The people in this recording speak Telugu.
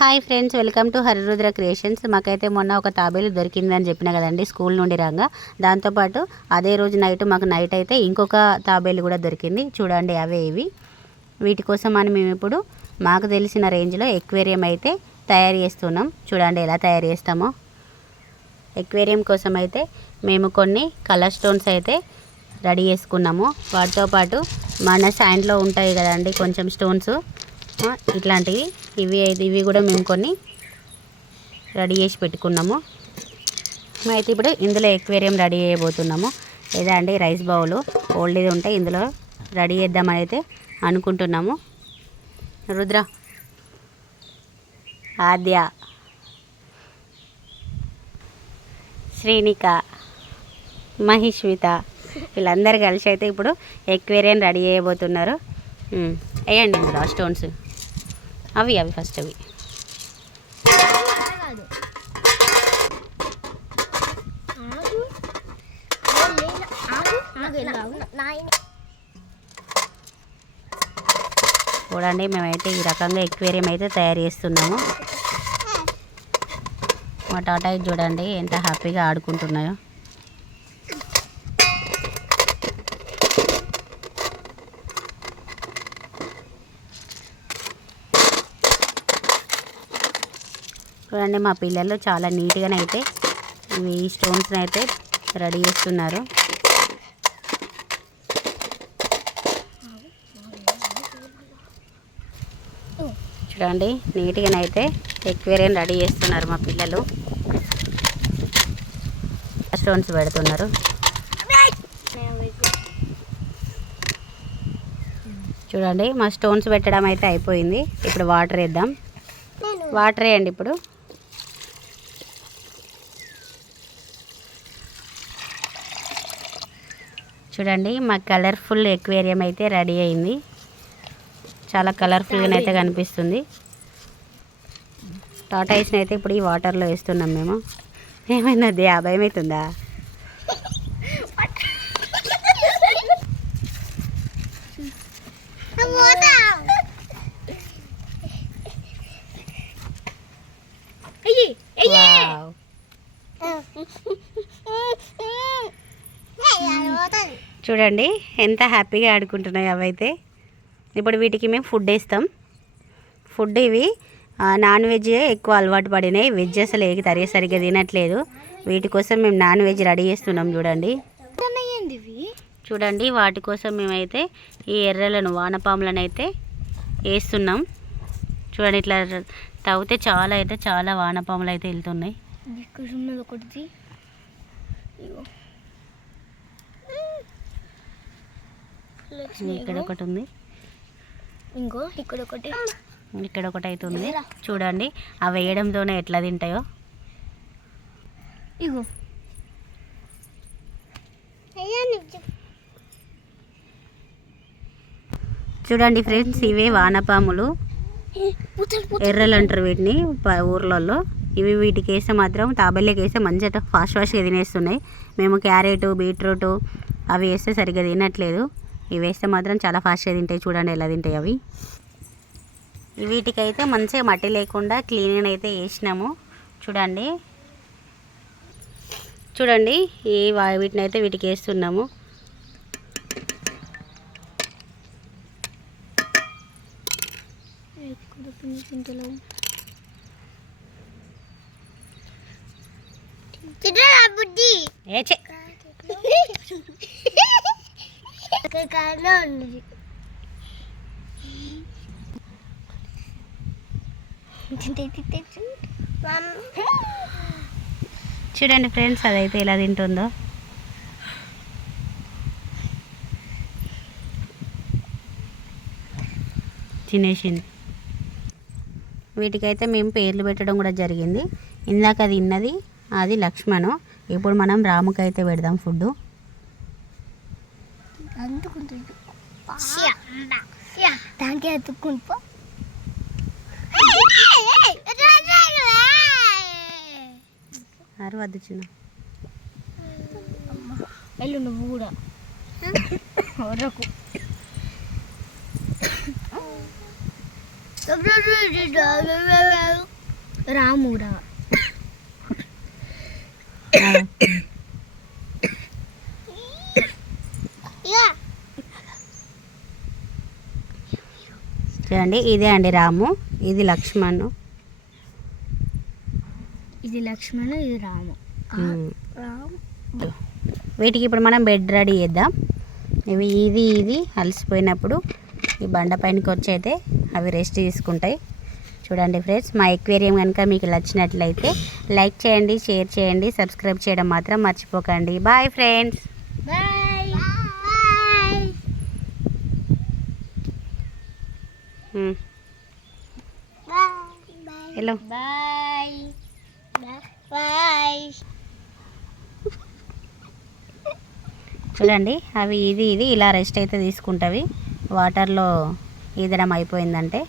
Hi friends, welcome to Harirudra creations. మాకైతే మొన్న ఒక తాబేలు దొరికిందని చెప్పిన కదండి స్కూల్ నుండి రాగా. దాంతోపాటు అదే రోజు నైట్ అయితే ఇంకొక తాబేలు కూడా దొరికింది. చూడండి, అవే ఇవి. వీటి కోసం అని మేము ఇప్పుడు మాకు తెలిసిన రేంజ్లో ఎక్వేరియం అయితే తయారు చేస్తున్నాం. చూడండి ఎలా తయారు చేస్తామో. ఎక్వేరియం కోసం అయితే మేము కొన్ని కలర్ స్టోన్స్ అయితే రెడీ చేసుకున్నాము. వాటితో పాటు మన శాండ్లో ఉంటాయి కదండి కొంచెం స్టోన్స్, ఇట్లాంటివి ఇవి కూడా మేము కొన్ని రెడీ చేసి పెట్టుకున్నాము. మేమైతే ఇప్పుడు ఇందులో ఎక్వేరియం రెడీ చేయబోతున్నాము. లేదా అండి రైస్ బౌల్ ఓల్డ్ది ఉంటే ఇందులో రెడీ చేద్దామని అయితే అనుకుంటున్నాము. రుద్ర, ఆద్య, శ్రీనిక, మహిష్విత వీళ్ళందరూ కలిసి అయితే ఇప్పుడు ఎక్వేరియం రెడీ చేయబోతున్నారు. వేయండి ఇందులో స్టోన్స్. అవి ఫస్ట్ అవి చూడండి, మేమైతే ఈ రకంగా ఎక్వేరియం అయితే తయారు చేస్తున్నాము. మా టాటాయి చూడండి ఎంత హ్యాపీగా ఆడుకుంటున్నాయో. చూడండి, మా పిల్లలు చాలా నీట్గానైతే ఈ స్టోన్స్ని అయితే రెడీ చేస్తున్నారు. చూడండి, నీట్గానైతే ఎక్వేరియం రెడీ చేస్తున్నారు మా పిల్లలు. స్టోన్స్ పెడుతున్నారు. చూడండి, మా స్టోన్స్ పెట్టడం అయితే అయిపోయింది. ఇప్పుడు వాటర్ వేద్దాం. వాటర్ వేయండి ఇప్పుడు. చూడండి, మా కలర్ఫుల్ ఎక్వేరియం అయితే రెడీ అయింది. చాలా కలర్ఫుల్గా అయితే కనిపిస్తుంది. టాటాయిస్ని అయితే ఇప్పుడు ఈ వాటర్లో వేస్తున్నాం మేము. ఏమైంది, భయం అవుతుందా? చూడండి ఎంత హ్యాపీగా ఆడుకుంటున్నాయి అవైతే. ఇప్పుడు వీటికి మేము ఫుడ్ వేస్తాం. ఫుడ్ ఇవి నాన్ వెజ్ ఎక్కువ అలవాటు పడినాయి. వెజ్ అసలు సరిగ్గా తినట్లేదు. వీటి కోసం మేము నాన్ వెజ్ రెడీ చేస్తున్నాం. చూడండి వాటి కోసం మేమైతే ఈ ఎర్రలను వానపాములను అయితే వేస్తున్నాం. చూడండి, ఇట్లా తవ్వితే చాలా వానపాములు అయితే వెళ్తున్నాయి. ఇక్కడ ఒకటి ఉంది, ఇక్కడ ఒకటి అవుతుంది. చూడండి, అవి వేయడంతోనే ఎట్లా తింటాయో. చూడండి ఫ్రెండ్స్, ఇవే వానపాములు, ఎర్రలు అంటారు వీటిని ఊర్లలో. ఇవి వీటికి వేస్తే మాత్రం తాబేళ్ళకి వేస్తే మంచిగా ఫాస్ట్గా తినేస్తున్నాయి. మేము క్యారెట్, బీట్రూట్ అవి వేస్తే సరిగ్గా తినట్లేదు. ఇవి వేస్తే మాత్రం చాలా ఫాస్ట్గా తింటాయి. చూడండి ఎలా తింటాయి అవి. వీటికైతే మంచిగా మట్టి లేకుండా క్లీన్గా అయితే వేసినాము. చూడండి వీటిని అయితే వీటికి వేస్తున్నాము. చూడండి ఫ్రెండ్స్, అదైతే ఎలా తింటుందో. తినేసింది. వీటికైతే మేము పేర్లు పెట్టడం కూడా జరిగింది. ఇందాక అది ఉన్నది అది లక్ష్మణు. ఇప్పుడు మనం రాముకి అయితే పెడదాం ఫుడ్. అరవద్దు చిన్న వెళ్ళు నువ్వు కూడా. రామురా చూడండి, ఇదే అండి రాము, ఇది లక్ష్మణ్, ఇది లక్ష్మణ్, ఇది రాము. వీటికి ఇప్పుడు మనం బెడ్ రెడీ చేద్దాం. ఇది అలసిపోయినప్పుడు ఈ బండ పైనకి వచ్చి అయితే అవి రెస్ట్ తీసుకుంటాయి. చూడండి ఫ్రెండ్స్, మా ఎక్వేరియం కనుక మీకు నచ్చినట్లయితే లైక్ చేయండి, షేర్ చేయండి, సబ్స్క్రైబ్ చేయడం మాత్రం మర్చిపోకండి. Bye friends. Bye. Hello bye bye. చూడండి, అవి ఇది ఇలా రెస్ట్ అయితే తీసుకుంటాయి వాటర్లో ఈదడం అయిపోయిందంటే.